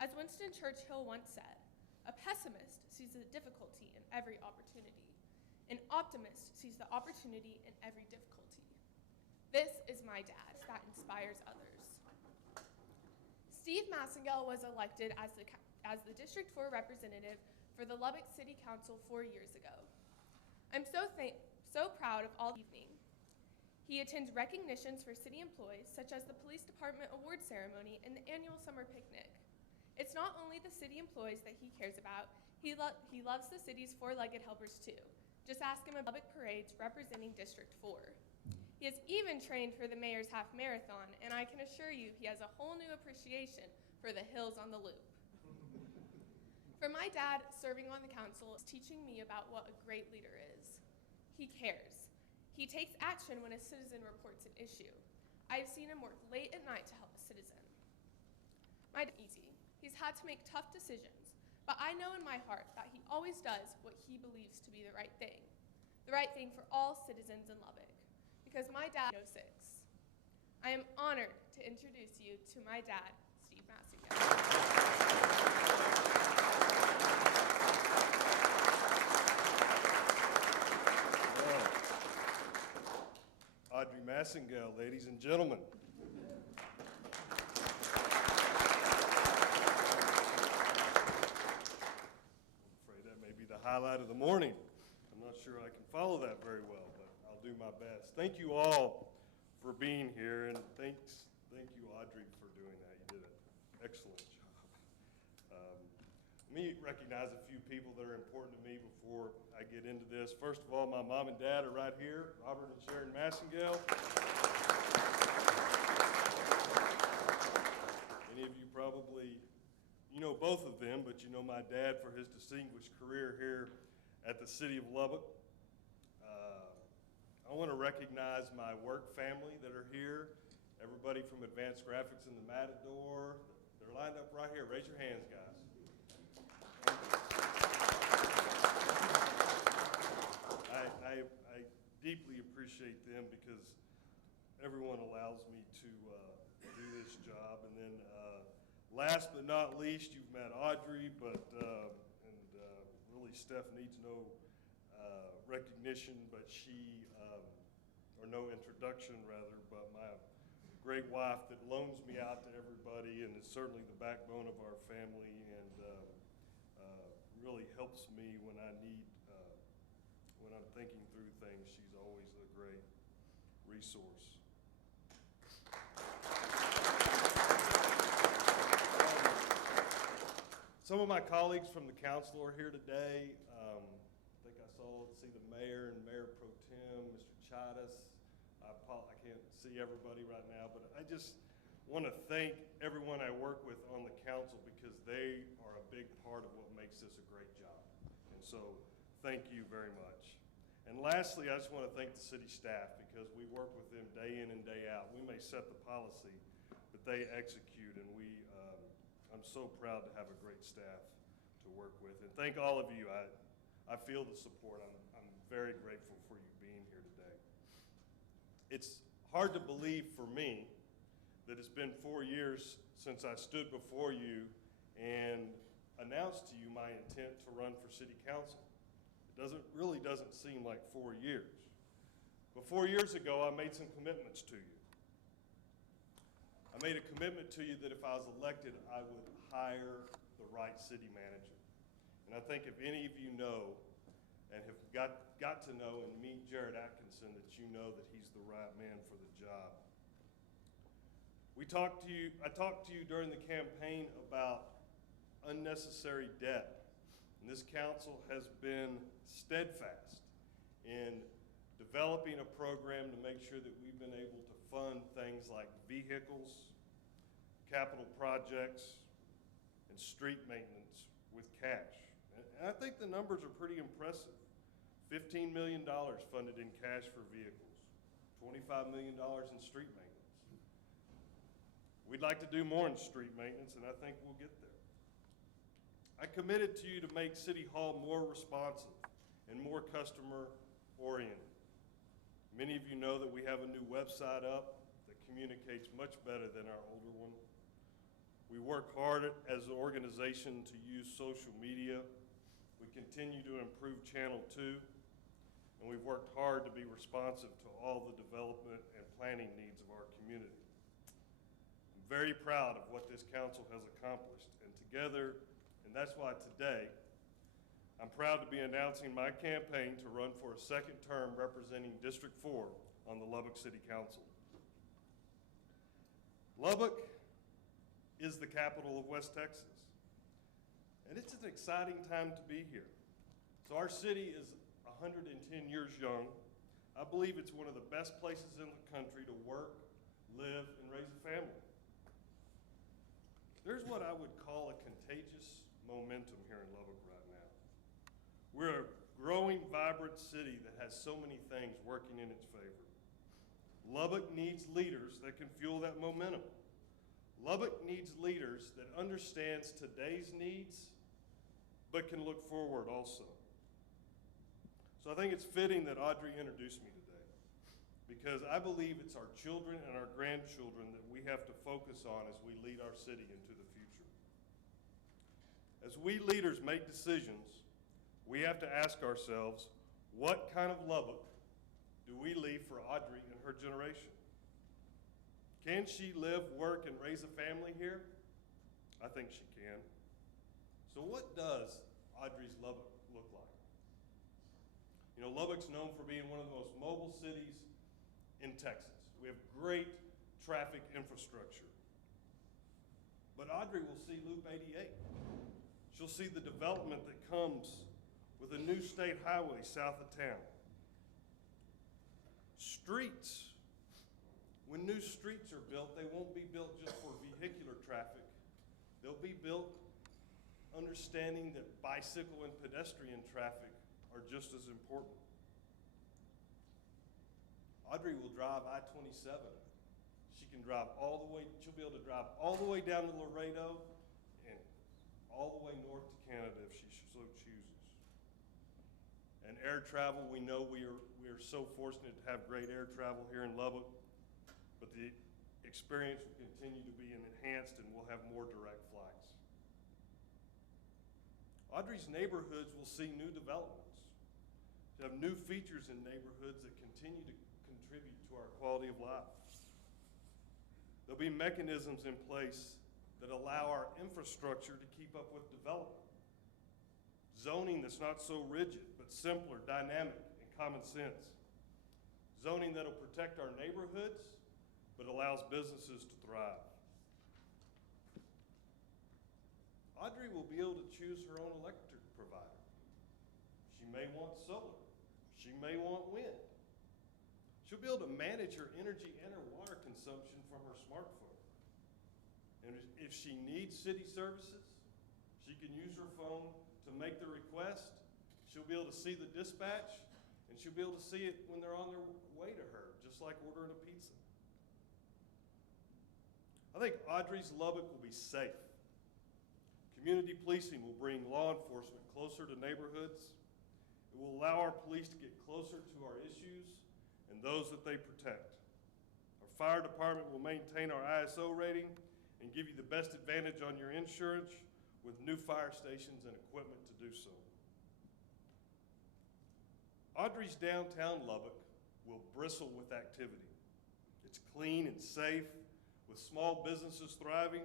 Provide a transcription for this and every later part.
As Winston Churchill once said, a pessimist sees the difficulty in every opportunity. An optimist sees the opportunity in every difficulty. This is my dad that inspires others. Steve Massengale was elected as the District 4 representative for the Lubbock City Council 4 years ago. I'm so proud of all evening. He attends recognitions for city employees, such as the Police Department Award Ceremony and the annual summer picnic. It's not only the city employees that he cares about, he loves the city's four-legged helpers too. Just ask him about Lubbock parades representing District 4. He has even trained for the mayor's half marathon, and I can assure you he has a whole new appreciation for the hills on the loop. For my dad, serving on the council is teaching me about what a great leader is. He cares. He takes action when a citizen reports an issue. I have seen him work late at night to help a citizen. My dad is easy. He's had to make tough decisions, but I know in my heart that he always does what he believes to be the right thing for all citizens in Lubbock, because my dad knows 6. I am honored to introduce you to my dad, Steve Massengale. Audrey Massengale, ladies and gentlemen. The highlight of the morning. I'm not sure I can follow that very well, but I'll do my best. Thank you all for being here, and thank you, Audrey, for doing that. You did an excellent job. Let me recognize a few people that are important to me before I get into this. First of all, my mom and dad are right here, Robert and Sharon Massengale. Many of you probably you know both of them, but you know my dad for his distinguished career here at the City of Lubbock. I want to recognize my work family that are here. Everybody from Advanced Graphics and the Matador. They're lined up right here. Raise your hands, guys. I deeply appreciate them because everyone allows me to do this job. And then last but not least, you've met Audrey, but really Steph needs no recognition, but or no introduction rather, but my great wife that loans me out to everybody and is certainly the backbone of our family and really helps me when I need, when I'm thinking through things. She's always a great resource. Some of my colleagues from the council are here today. I think I saw, see the mayor and Mayor Pro Tem, Mr. Chadas. I can't see everybody right now, but I just want to thank everyone I work with on the council because they are a big part of what makes this a great job. And so thank you very much. And lastly, I just want to thank the city staff because we work with them day in and day out. We may set the policy, but they execute, and I'm so proud to have a great staff to work with. And thank all of you. I feel the support. I'm very grateful for you being here today. It's hard to believe for me that it's been 4 years since I stood before you and announced to you my intent to run for city council. It really doesn't seem like 4 years. But 4 years ago, I made some commitments to you. I made a commitment to you that if I was elected, I would hire the right city manager. And I think if any of you know and have got to know and meet Jared Atkinson, that you know that he's the right man for the job. I talked to you during the campaign about unnecessary debt. And this council has been steadfast in developing a program to make sure that we've been able to fund things like vehicles, capital projects, and street maintenance with cash. And I think the numbers are pretty impressive. $15 million funded in cash for vehicles, $25 million in street maintenance. We'd like to do more in street maintenance, and I think we'll get there. I committed to you to make City Hall more responsive and more customer-oriented. Many of you know that we have a new website up that communicates much better than our older one. We work hard as an organization to use social media. We continue to improve Channel 2, and we've worked hard to be responsive to all the development and planning needs of our community. I'm very proud of what this council has accomplished, and together, and that's why today, I'm proud to be announcing my campaign to run for a second term representing District 4 on the Lubbock City Council. Lubbock is the capital of West Texas, and it's an exciting time to be here. So our city is 110 years young. I believe it's one of the best places in the country to work, live, and raise a family. There's what I would call a contagious momentum here in Lubbock right now. We're a growing, vibrant city that has so many things working in its favor. Lubbock needs leaders that can fuel that momentum. Lubbock needs leaders that understands today's needs, but can look forward also. So I think it's fitting that Audrey introduced me today, because I believe it's our children and our grandchildren that we have to focus on as we lead our city into the future. As we leaders make decisions, we have to ask ourselves, what kind of Lubbock do we leave for Audrey and her generation? Can she live, work, and raise a family here? I think she can. So what does Audrey's Lubbock look like? You know, Lubbock's known for being one of the most mobile cities in Texas. We have great traffic infrastructure. But Audrey will see Loop 88. She'll see the development that comes with a new state highway south of town. Streets. When new streets are built, they won't be built just for vehicular traffic. They'll be built understanding that bicycle and pedestrian traffic are just as important. Audrey will drive I-27. She can drive all the way, she'll be able to drive all the way down to Laredo and all the way north to Canada if she so chooses. And air travel, we know we are so fortunate to have great air travel here in Lubbock, but the experience will continue to be enhanced and we'll have more direct flights. Audrey's neighborhoods will see new developments. She'll have new features in neighborhoods that continue to contribute to our quality of life. There'll be mechanisms in place that allow our infrastructure to keep up with development. Zoning that's not so rigid, but simpler, dynamic, and common sense. Zoning that'll protect our neighborhoods, but allows businesses to thrive. Audrey will be able to choose her own electric provider. She may want solar. She may want wind. She'll be able to manage her energy and her water consumption from her smartphone. And if she needs city services, she can use her phone to make the request. She'll be able to see the dispatch, and she'll be able to see it when they're on their way to her, just like ordering a pizza. I think Audrey's Lubbock will be safe. Community policing will bring law enforcement closer to neighborhoods. It will allow our police to get closer to our issues and those that they protect. Our fire department will maintain our ISO rating and give you the best advantage on your insurance with new fire stations and equipment to do so. Audrey's downtown Lubbock will bristle with activity. It's clean and safe, with small businesses thriving,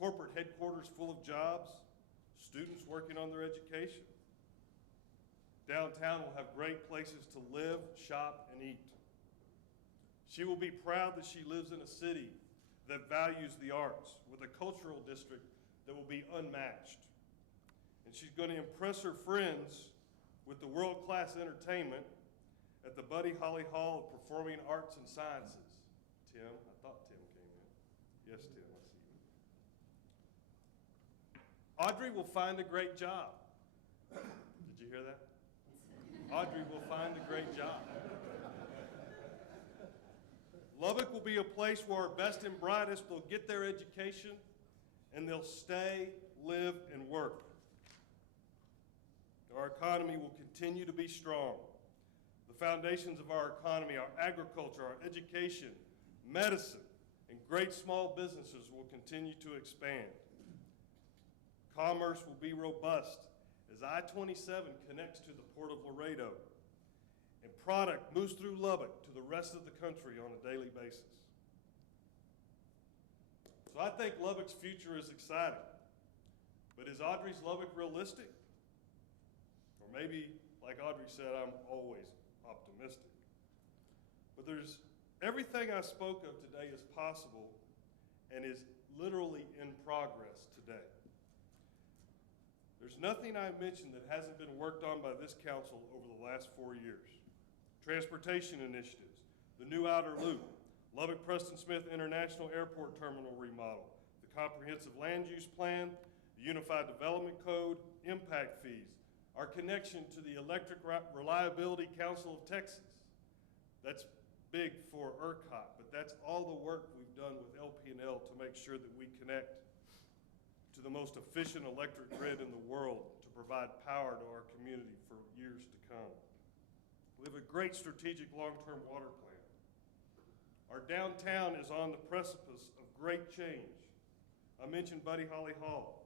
corporate headquarters full of jobs, students working on their education. Downtown will have great places to live, shop, and eat. She will be proud that she lives in a city that values the arts, with a cultural district that will be unmatched. And she's going to impress her friends with the world-class entertainment at the Buddy Holly Hall of Performing Arts and Sciences. Tim, I thought Tim came in. Yes, Tim, I see you. Audrey will find a great job. Did you hear that? Audrey will find a great job. Lubbock will be a place where our best and brightest will get their education and they'll stay, live, and work. Our economy will continue to be strong. The foundations of our economy, our agriculture, our education, medicine, and great small businesses will continue to expand. Commerce will be robust as I-27 connects to the Port of Laredo, and product moves through Lubbock to the rest of the country on a daily basis. So I think Lubbock's future is exciting, but is Audrey's Lubbock realistic? Or maybe, like Audrey said, I'm always optimistic. But everything I spoke of today is possible and is literally in progress today. There's nothing I mentioned that hasn't been worked on by this council over the last 4 years. Transportation initiatives, the new outer loop, Lubbock Preston Smith International Airport Terminal remodel, the comprehensive land use plan, the Unified Development Code, impact fees, our connection to the Electric Reliability Council of Texas. That's big for ERCOT, but that's all the work we've done with LP&L to make sure that we connect to the most efficient electric grid in the world to provide power to our community for years to come. We have a great strategic long-term water plan. Our downtown is on the precipice of great change. I mentioned Buddy Holly Hall.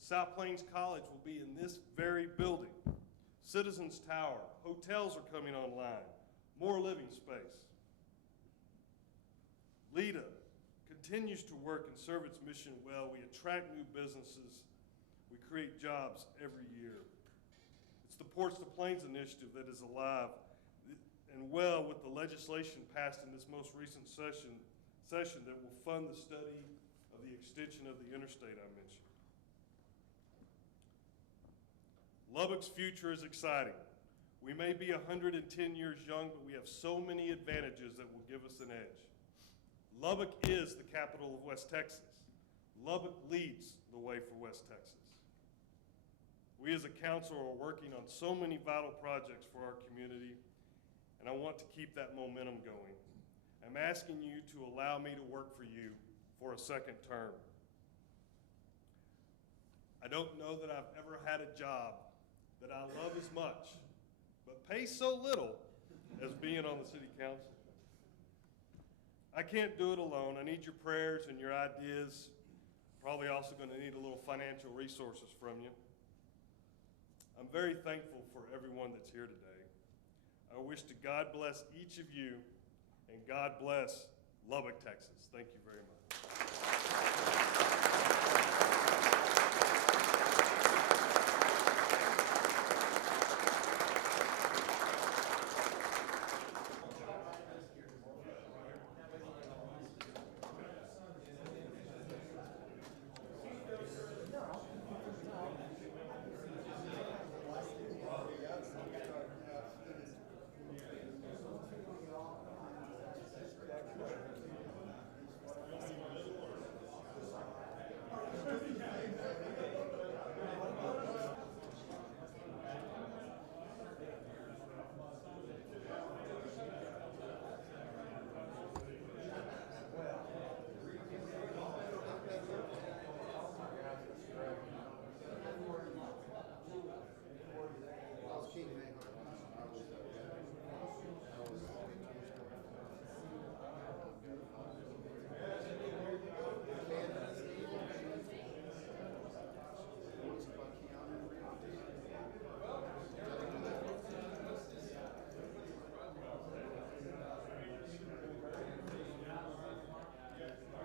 South Plains College will be in this very building. Citizens Tower, hotels are coming online, more living space. LEDA continues to work and serve its mission well. We attract new businesses. We create jobs every year. It's the Ports to Plains initiative that is alive and well with the legislation passed in this most recent session that will fund the study of the extension of the interstate I mentioned. Lubbock's future is exciting. We may be 110 years young, but we have so many advantages that will give us an edge. Lubbock is the capital of West Texas. Lubbock leads the way for West Texas. We as a council are working on so many vital projects for our community, and I want to keep that momentum going. I'm asking you to allow me to work for you for a second term. I don't know that I've ever had a job that I love as much, but pays so little as being on the city council. I can't do it alone. I need your prayers and your ideas. Probably also going to need a little financial resources from you. I'm very thankful for everyone that's here today. I wish to God bless each of you, and God bless Lubbock, Texas. Thank you very much.